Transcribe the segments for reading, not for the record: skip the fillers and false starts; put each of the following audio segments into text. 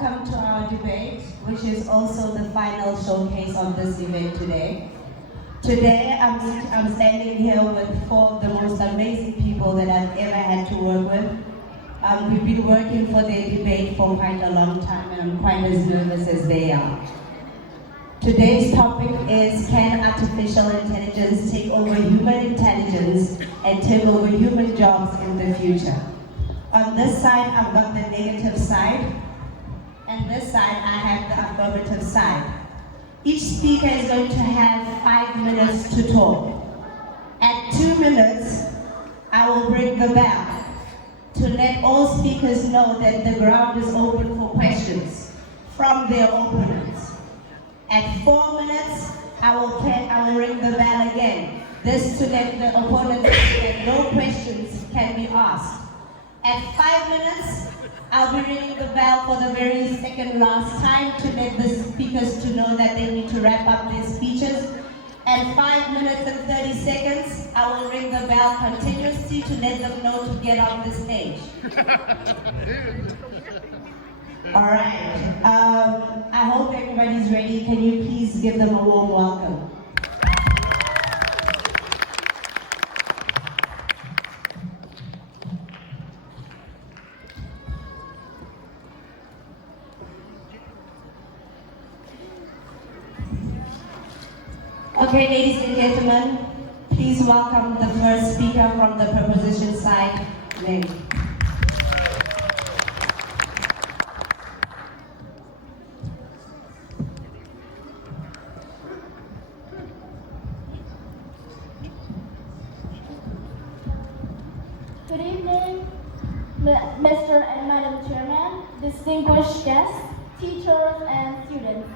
welcome to our debate, which is also the final showcase of this event today. Today, I'm standing here with four of the most amazing people that I've ever had to work with. We've been working for their debate for quite a long time, and I'm quite as nervous as they are. Today's topic is, can artificial intelligence take over human intelligence and take over human jobs in the future? On this side, I've got the negative side, and this side, I have the affirmative side. Each speaker is going to have 5 minutes to talk. At 2 minutes, I will ring the bell to let all speakers know that the ground is open for questions from their opponents. At 4 minutes, I will ring the bell again. This to let the opponents know that no questions can be asked. At 5 minutes, I'll be ringing the bell for the very second last time to let the speakers to know that they need to wrap up their speeches. At 5 minutes and 30 seconds, I will ring the bell continuously to let them know to get off the stage. All right, I hope everybody's ready. Can you please give them a warm welcome? Okay, ladies and gentlemen, please welcome the first speaker from the proposition side, Meg. Good evening, Mr. and Madam Chairman, distinguished guests, teachers, and students.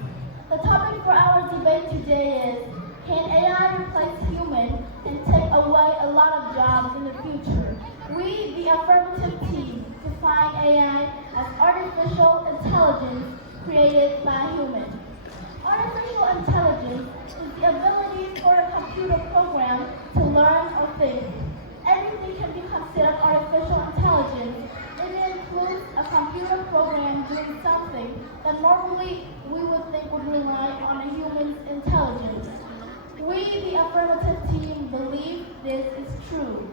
The topic for our debate today is, can AI replace humans and take away a lot of jobs in the future? We, the affirmative team, define AI as artificial intelligence created by humans. Artificial intelligence is the ability for a computer program to learn or think. Everything can be considered artificial intelligence. It includes a computer program doing something that normally we would think would rely on a human's intelligence. We, the affirmative team, believe this is true.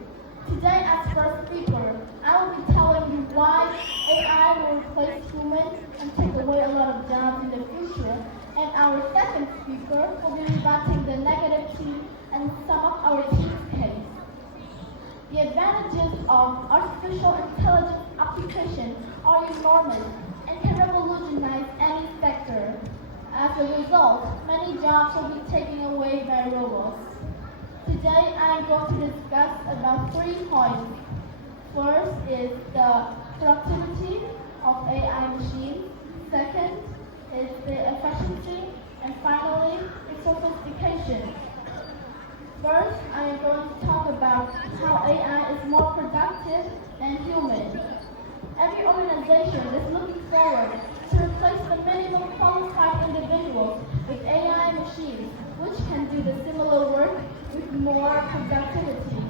Today, as first speaker, I will be telling you why AI will replace humans and take away a lot of jobs in the future. And our second speaker will be rebutting the negative team and sum up our team's case. The advantages of artificial intelligence application are enormous and can revolutionize any sector. As a result, many jobs will be taken away by robots. Today, I am going to discuss about 3 points. First is the productivity of AI machines. Second is the efficiency. And finally, its sophistication. First, I am going to talk about how AI is more productive than human. Every organization is looking forward to replace the minimum qualified individuals with AI machines, which can do the similar work with more productivity.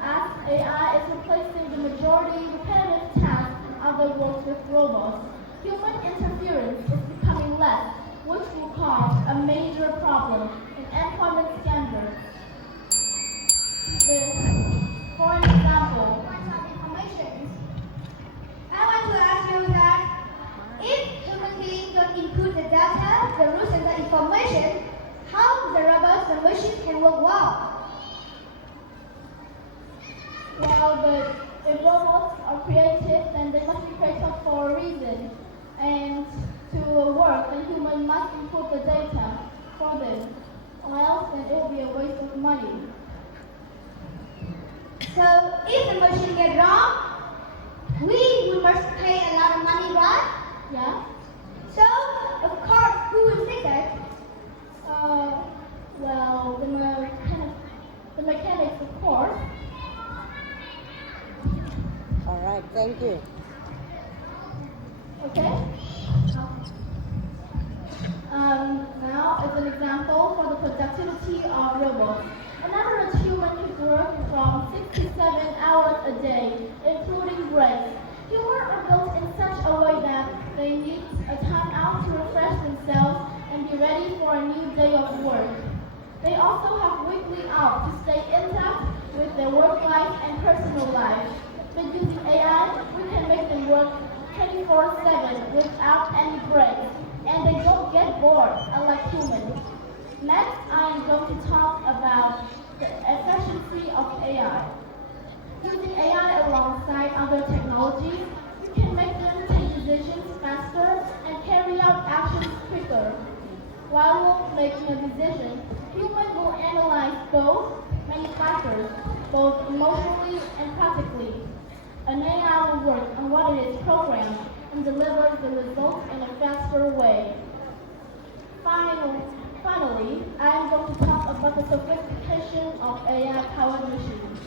As AI is replacing the majority repetitive tasks of the work with robots, human interference is becoming less, which will cause a major problem in employment standards. For example, I want to ask you that if human beings don't input the data, the rules and the information, how the robots and machines can work well? well, but if robots are creative, then they must be created for a reason. And to work, the human must input the data for them, or else then it will be a waste of money. So if the machine get wrong, we must pay a lot of money, right? Yeah? So, of course, who will fix it? Well, the mechanics, of course. All right, thank you. Okay? Now, as an example for the productivity of robots. An average human could work from 6 to 7 hours a day, including breaks. Humans are built in such a way that they for a new day of work. They also have weekly off to stay intact with their work life and personal life. But using AI, we can make them work 24/7 without any breaks, and they don't get bored, unlike humans. Next, I am going to talk about the efficiency of AI. Using AI alongside other technologies, we can make them take decisions faster and carry out actions quicker. While making a decision, humans will analyze many factors, both emotionally and practically. An AI will work on what it is programmed and delivers the results in a faster way. Finally, I am going to talk about the sophistication of AI-powered machines.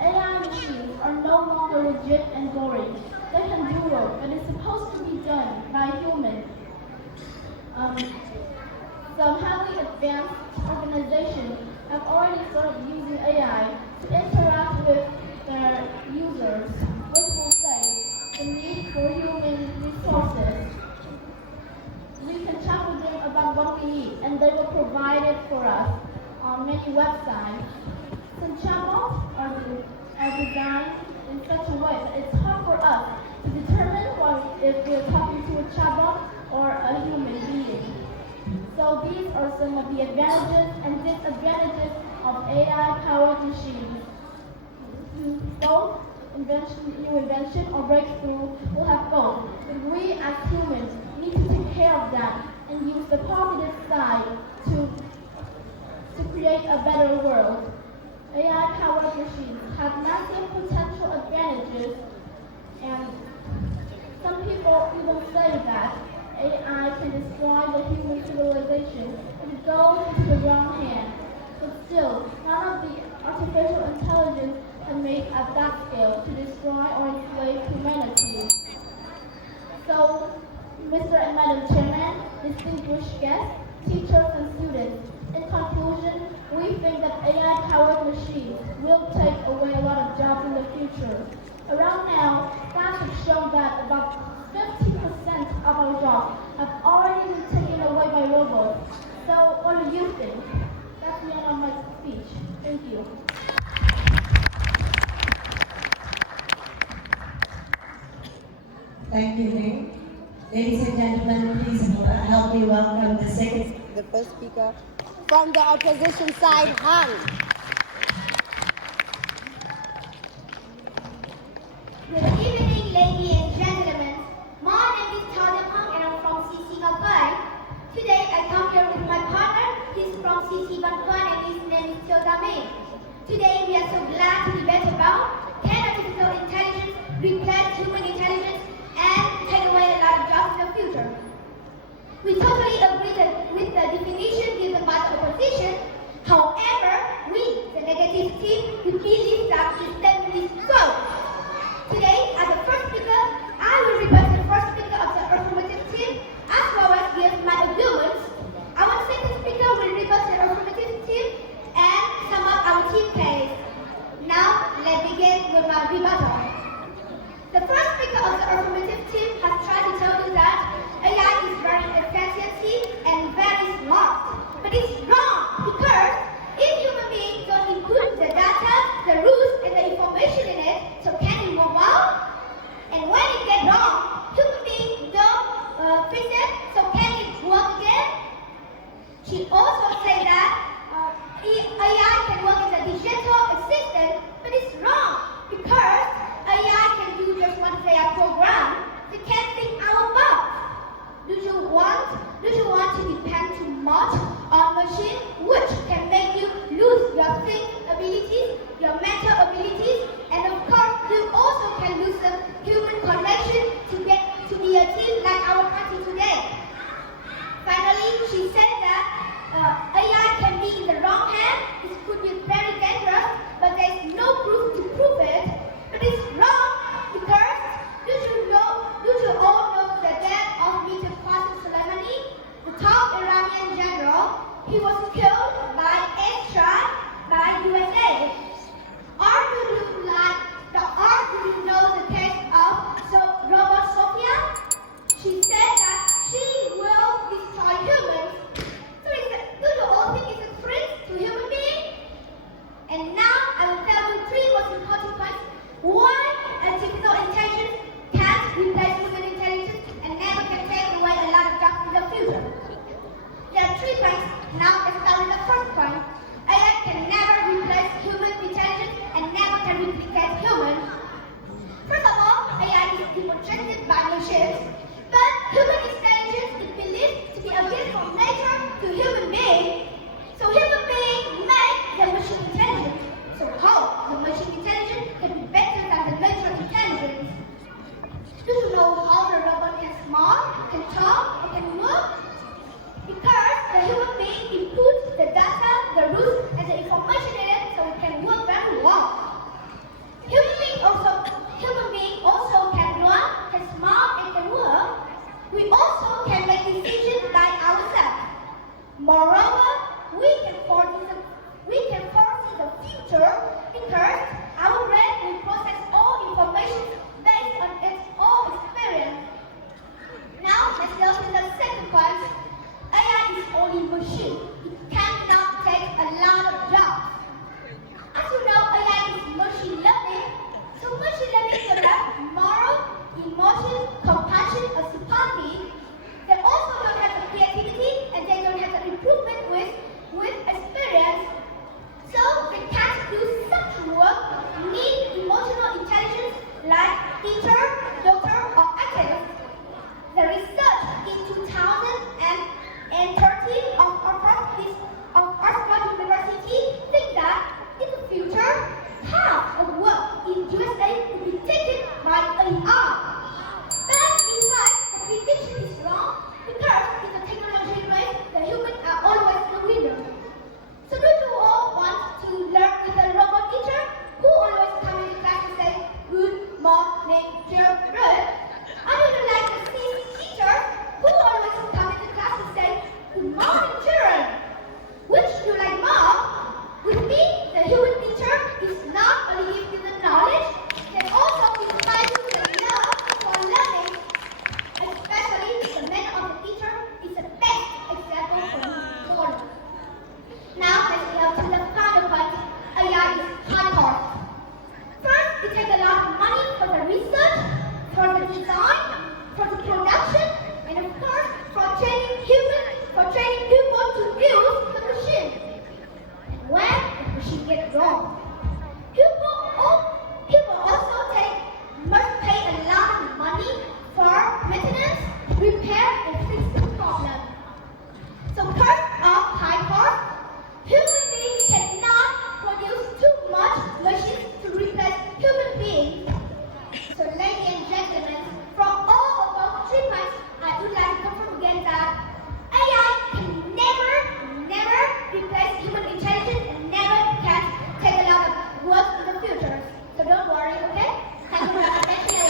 AI machines are no longer rigid and boring. They can do work that is supposed to be done by humans. Some highly advanced organizations have already started using AI to interact with their users, which will save the need for human resources. We can chat with them about what we need, and they will provide it for us on many websites. Some chatbots are designed in such a way that it's hard for us to determine if we're talking to a chatbot or a human being. So these are some of the advantages and disadvantages of AI-powered machines. Both new invention or breakthrough will have both, but we as humans need to take care of that and use the positive side to create a better world. AI-powered machines have massive potential advantages, and some people even say that AI can destroy the human civilization if it goes into the wrong hands. But still, none of the artificial intelligence can make at that scale to destroy or enslave humanity. So, Mr. and Madam Chairman, distinguished guests, teachers and students, in conclusion, we think that AI-powered machines will take away a lot of jobs in the future. Around now, stats have shown that about 50% of our jobs have already been taken away by robots. So, what do you think? That's the end of my speech. Thank you. Thank you, Ning. Ladies and gentlemen, please help me welcome the first speaker from the opposition side, Han. Good evening, ladies and gentlemen. My name is Tanya Pang and I'm from CC Gapai. Today I come here with my partner. He's from CC Bantuan and his name is Teo Dame. Today we are so glad to debate about can artificial intelligence replace human intelligence and take away a lot of jobs in the future. We totally agree with the definition given by the opposition. However, we, the negative team, we believe that this statement is false. Today, as the first speaker, I will represent the first speaker of the affirmative team as well as give my arguments. Our second speaker will represent the affirmative team and sum up our team case. Now, let's begin with my rebuttal. The first speaker of the affirmative team has tried to tell you that AI is very efficient and very smart. But it's wrong because if human beings don't input the data, the rules, and the information in it, so can it work well? And when it gets wrong, human beings don't fix it, so can it work again? She also said that AI can work as a digital assistant, but it's wrong because AI can do just what they are programmed. They can't think out loud. Do you want to depend too much on machine which can make you lose your think abilities, your mental abilities, and of course you also can lose the human connection to get to be a team like our country today. Finally, she said that AI can be in the wrong hand. This could be very dangerous, but there's no proof to prove it. But it's wrong because you should all know the death of Mr. Qasem Soleimani, the top Iranian general. He was killed by airstrike by USA. Or do you know the case of Robot Sophia? She said that she will destroy humans. So it's Moreover, we can foresee the future because our brain will process all information based on its own experience. Now, let's go to the second point. AI is only machine. It cannot take a lot of jobs. As you know, AI is machine learning. So machine learning develops moral, emotion, compassion, or sympathy. They also don't have the creativity and they don't have the improvement with experience. So they can't do such work need emotional intelligence like teacher, doctor, or activist. The research in 2013 of Oxford University think that in the future, half of work in USA will be taken by AI. But in fact, the prediction is wrong because in the technology race, the humans are always the winner. So do you all want to learn with a robot teacher who always comes into class and say, "Good morning, children"? Or do you like a singing teacher who always comes into class and say, "Good morning, children"? Which do you like more? With me, the human teacher is not only give you the knowledge, they also inspire you the love for learning. Especially the manner of the teacher is the best example for you to follow. Now let's go to the final point. AI is high cost. First, it takes a lot of money for the research, for the design, for the production, and of course for training people to use the machine. And when the machine gets wrong, people also must pay a lot of money for maintenance, repair, and fix the problem. So because of high cost, human beings cannot produce too much machines to replace human beings. So ladies and gentlemen, from all above 3 points, I would like to confirm again that AI can never replace human intelligence and never can take a lot of work in the future. So don't worry, okay? Thank you for your attention.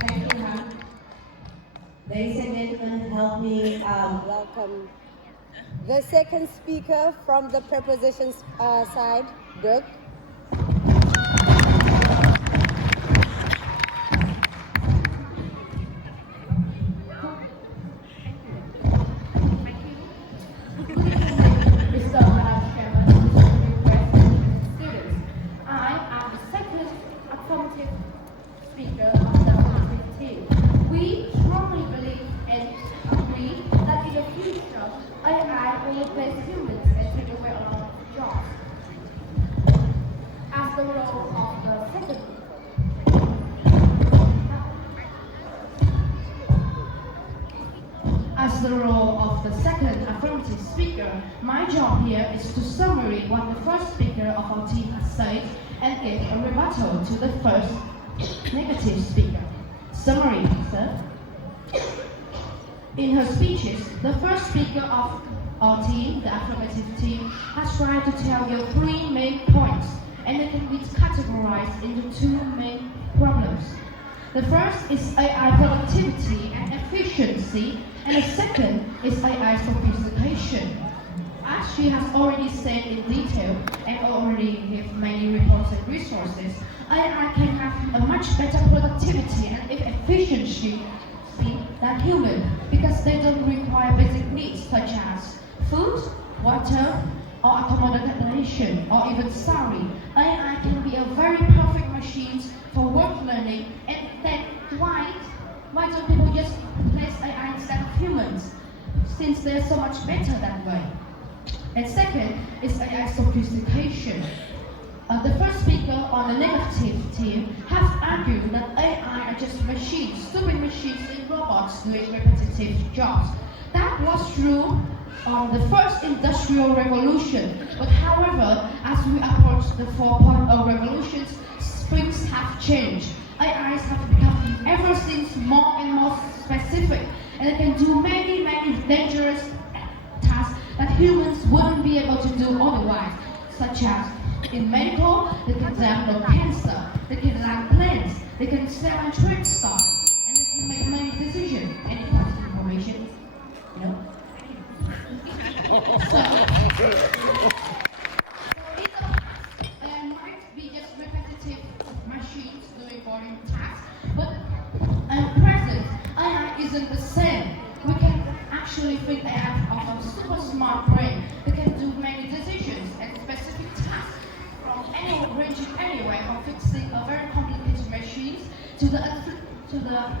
Thank you, Han. Ladies and gentlemen, help me Welcome. The second speaker from the prepositions side, Dirk. Mr. Madam Chairman, distinguished students, I am the second affirmative speaker of the affirmative team. We strongly believe and agree that in the future, AI will replace humans and take away a lot of jobs. As the role of the second As the role of the second affirmative speaker, my job here is to summary what the first speaker of our team has said and give a rebuttal to the first negative speaker. Summary, sir. In her speeches, the first speaker of our team, the affirmative team, has tried to tell you 3 main points, and they can be categorized into 2 main problems. The first is AI productivity and efficiency, and the second is AI sophistication. As she has already said in detail and already give many reports and resources, AI can have a much better productivity and efficiency than human because they don't require basic needs such as food, water, or accommodation, or even salary. AI can be a very perfect machine for work learning, and then why don't people just place AI instead of humans, since they're so much better that way? And second is AI sophistication. The first speaker on the negative team has argued that AI are just machines, stupid machines and robots doing repetitive jobs. That was true on the first industrial revolution, but however, as we approach the 4.0 revolutions, things have changed. AIs have become ever since more and more specific, and they can do many dangerous tasks that humans wouldn't be able to do otherwise, such as in medical, they can diagnose cancer, they can land planes, they can sell and trade stock, and they can make many decisions. In the past, there might be just repetitive machines doing boring tasks, but at present, AI isn't the same. We can actually think AI of a super smart brain that can do many decisions and specific tasks from ranging anywhere from fixing a very complicated machines to the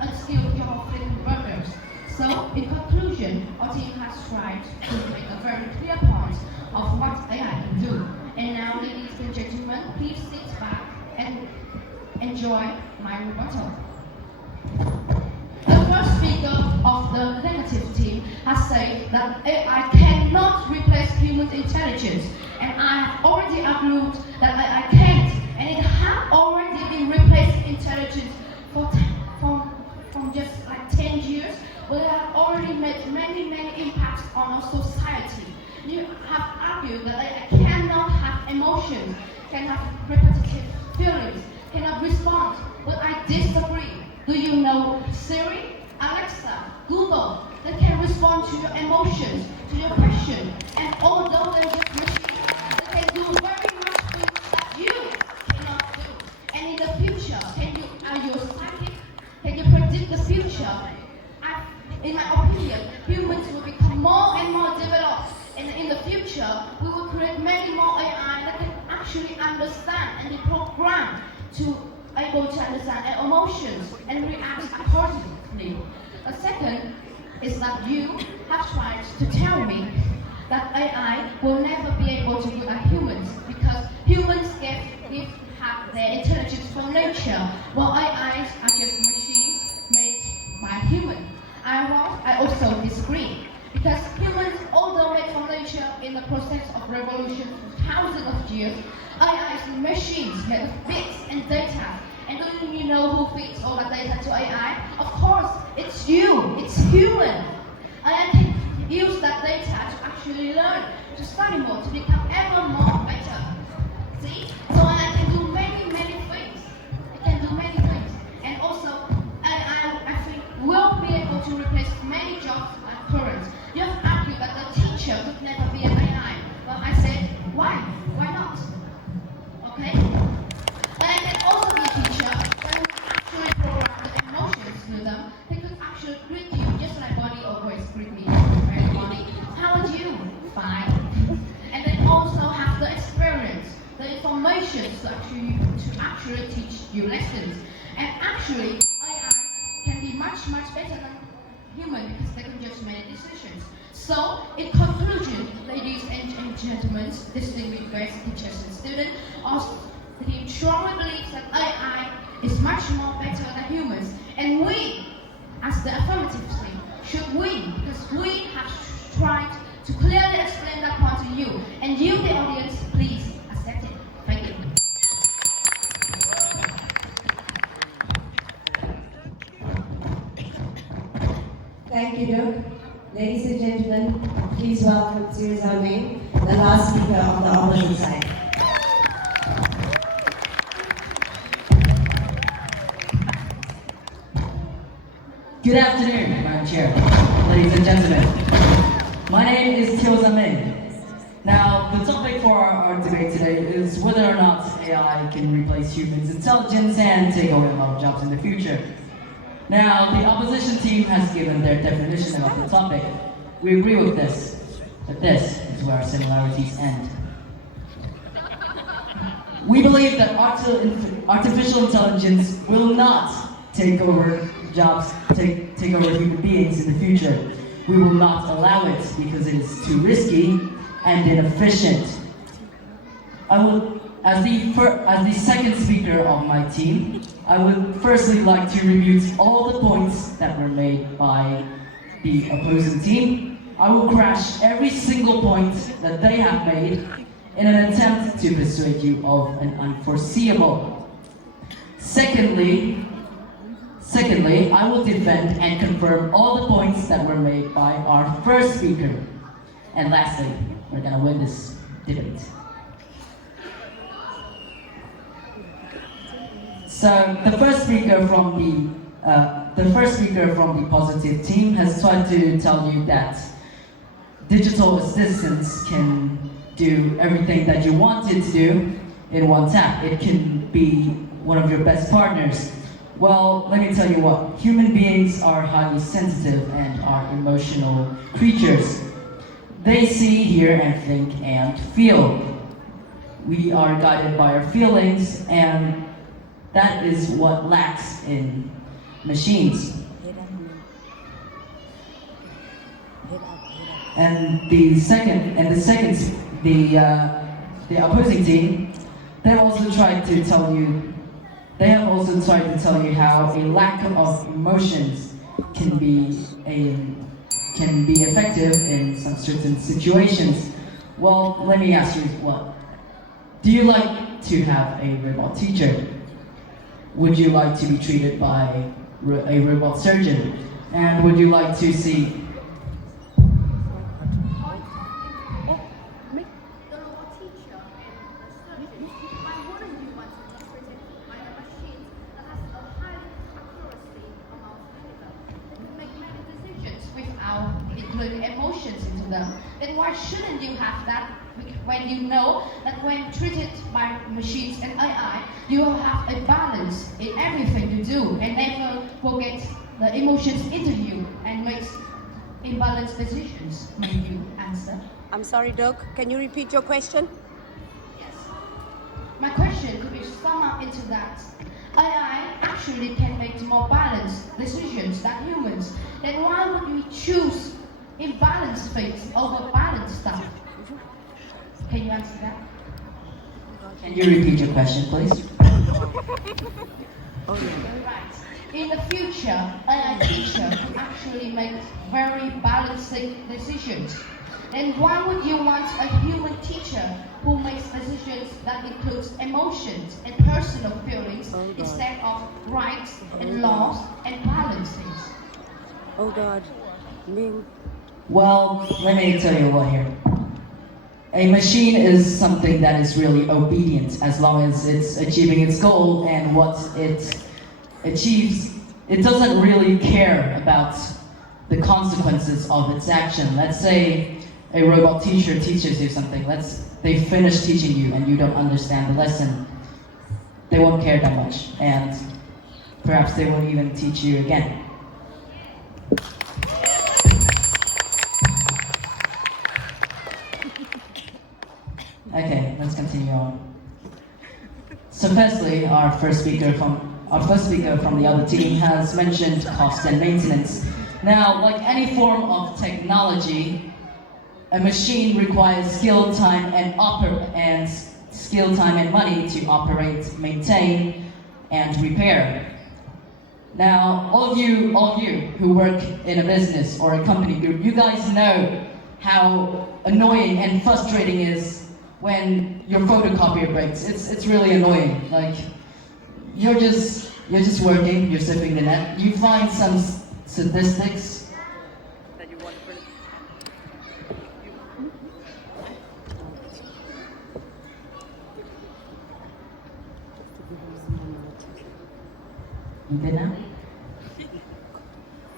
unskilled job of flipping burgers. So, in conclusion, our team has tried to make a very clear point of what AI can do. And now, ladies and gentlemen, please sit back and enjoy my rebuttal. The first speaker of the negative team has said that AI cannot replace human intelligence, and I have already argued that AI can't, and it has already been replacing intelligence from just like 10 years, but it has already made many impacts on our society. You have argued that AI cannot have emotions, can have repetitive feelings, cannot respond, but I disagree. Do you know Siri, Alexa, Google, that can respond to your emotions, to your questions, and although they're just machines, they can do very much things that you cannot do. And in the future, are you psychic? Can you predict the future? In my opinion, humans will become more and more developed, and in the future, we will create many more AI that can actually understand and be programmed to able to understand their emotions and react accordingly. The second is that you have tried to tell me that AI will never be able to be like humans because humans have their intelligence from nature, while AIs are just machines made by humans. I also disagree because humans, although made from nature in the process of revolution for thousands of years, AI is machines made of bits and data. And do you know who feeds all that data to AI? Of course, it's you. It's human. AI can use that data to actually learn, to study more, to become ever more better. See? So AI can do many things. It can do many things. And also, AI, I think, will be able to replace many jobs at current. You have argued that the teacher could never be an AI. Well, I said, why? Why not? Okay? AI can also be a teacher, but it can actually program the emotions to them. They could actually greet you just like body or voice greet me. Right, body? How are you? Fine. And then also have the experience, the information to actually teach you lessons. And actually, AI can be much better than human because they can just make decisions. So, in conclusion, ladies and gentlemen, distinguished guests, teachers and students, he strongly believes that AI is much more better than humans, and we, as the affirmative team, should win because we have tried to clearly explain that point to you, and you, the audience, please accept it. Thank you. Thank you, Duke. Ladies and gentlemen, please welcome Tirza Ming, the last speaker of the opposite side. Good afternoon, Madam Chair, ladies and gentlemen. My name is Tirza Ming. Now, the topic for our debate today is whether or not AI can replace humans' intelligence and take over a lot of jobs in the future. Now, the opposition team has given their definition of the topic. We agree with this, but this is where our similarities end. We believe that artificial intelligence will not take over jobs, take over human beings in the future. We will not allow it because it is too risky and inefficient. I will, as the second speaker of my team, I would firstly like to review all the points that were made by the opposing team. I will crash every single point that they have made in an attempt to persuade you of an unforeseeable. Secondly, I will defend and confirm all the points that were made by our first speaker. And lastly, we're gonna win this debate. So the first speaker from the positive team has tried to tell you that digital assistants can do everything that you want it to do in one tap. It can be one of your best partners. Well, let me tell you what, human beings are highly sensitive and are emotional creatures. They see, hear, and think, and feel. We are guided by our feelings, and that is what lacks in machines. And the opposing team, they have also tried to tell you how a lack of emotions can be effective in some certain situations. Well, let me ask you, do you like to have a robot teacher? Would you like to be treated by a robot surgeon? And would you like to see including emotions into them, then why shouldn't you have that when you know that when treated by machines and AI, you will have a balance in everything you do and never will get the emotions into you and make imbalanced decisions. May you answer? I'm sorry, Doc. Can you repeat your question? Yes. My question could be summed up into that. AI actually can make more balanced decisions than humans. Then why would we choose imbalanced things over balanced stuff? Can you answer that? Can you repeat your question, please? Right. In the future, AI teacher can actually make very balanced decisions. Then why would you want a human teacher who makes decisions that includes emotions and personal feelings instead of rights and laws and balance things? Oh God, Ming. Well, let me tell you what here. A machine is something that is really obedient as long as it's achieving its goal, and what it achieves, it doesn't really care about the consequences of its action. Let's say a robot teacher teaches you something. They finish teaching you and you don't understand the lesson. They won't care that much, and perhaps they won't even teach you again. Okay, let's continue on. So firstly, our first speaker from the other team has mentioned cost and maintenance. Now, like any form of technology, a machine requires skill, time, and money to operate, maintain, and repair. Now, all of you who work in a business or a company, you guys know how annoying and frustrating it is when your photocopier breaks. It's really annoying. Like, you're just working, you're surfing the net, you find some statistics that you want to print. You did now?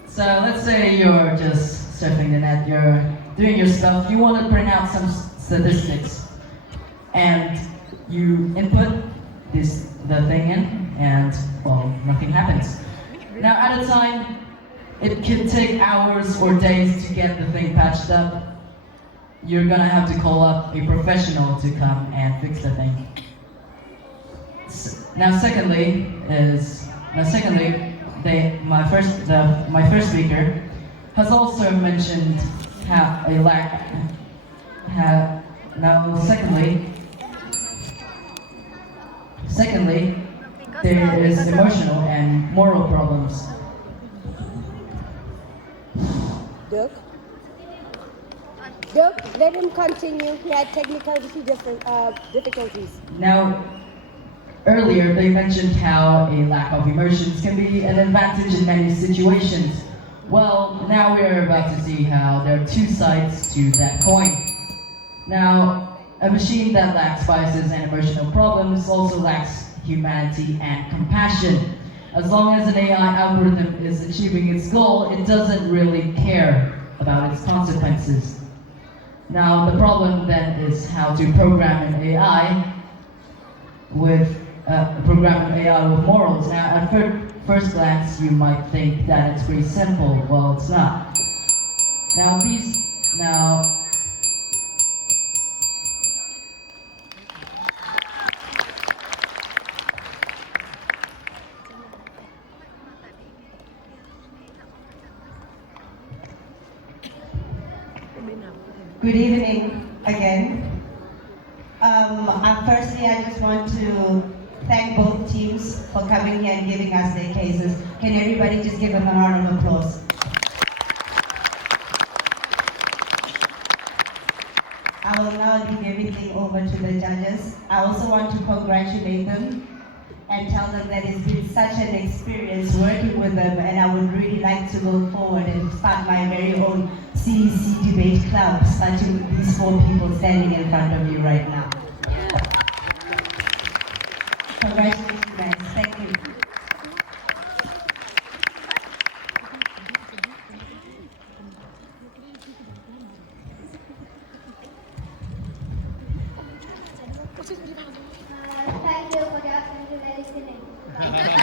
So let's say you're just surfing the net, you're doing your stuff, you want to print out some statistics, and you input the thing in, and well, nothing happens. Now at a time, it could take hours or days to get the thing patched up. You're gonna have to call up a professional to come and fix the thing. Now secondly, my first speaker has also mentioned how a lack. Secondly, there is emotional and moral problems. Doc, let him continue. He had technical difficulties. Now, earlier they mentioned how a lack of emotions can be an advantage in many situations. Well, now we're about to see how there are two sides to that coin. Now, a machine that lacks biases and emotional problems also lacks humanity and compassion. As long as an AI algorithm is achieving its goal, it doesn't really care about its consequences. Now the problem then is how to program an AI with morals. Now at first glance you might think that it's pretty simple. Well, it's not. Now Good evening again. Firstly, I just want to thank both teams for coming here and giving us their cases. Can everybody just give them a round of applause? I will now leave everything over to the judges. I also want to congratulate them and tell them that it's been such an experience working with them, and I would really like to go forward and start my very own CEC debate club, starting with these 4 people standing in front of you right now. Congratulations, guys. Thank you. Thank you for the opportunity to listening.